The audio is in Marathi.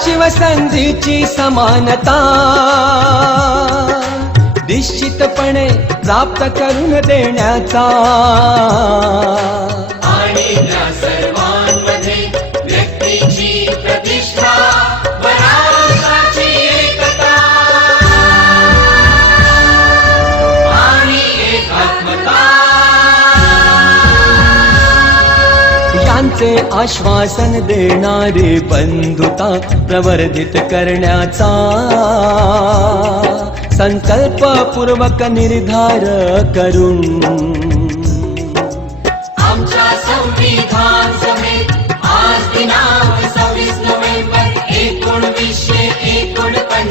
शिवसंधीची समानता. निश्चितपणे प्राप्त करून देण्याचा यांचे आश्वासन देणारी बंधुता प्रवर्धित करण्याचा संकल्पपूर्वक निर्धार करून आमच्या संविधान सभेत आज दिनांक सव्वीस नोव्हेंबर एकोणवीसशे एकोणपन्नास.